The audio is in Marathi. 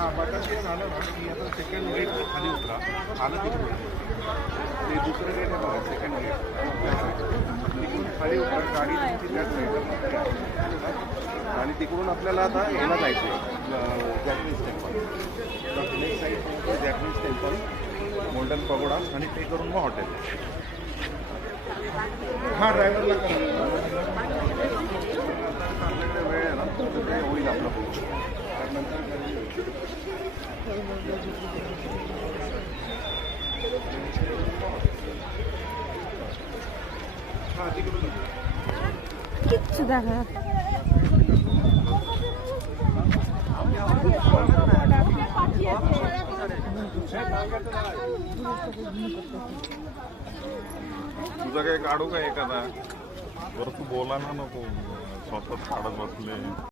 हां बटन ते झालं ना की आता सेकंड गेट खाली उतरा आलं तिकडे ते दुसरं गेट आहे बघा सेकंड गेट तिकडून खाली उतरा गाडी तुमची त्याच साईडला आणि तिकडून आपल्याला आता याला जायचं आहे Japanese temple next side Japanese temple golden pagoda आणि ते करून मग हॉटेल हां ड्रायव्हरला करा वेळ आहे ना तर ते होईल आपलं त्यानंतर हां तिकडून किती जागा तुझं काही काढू का एखादा बरं तू बोला ना नको स्वतःच काढत बसले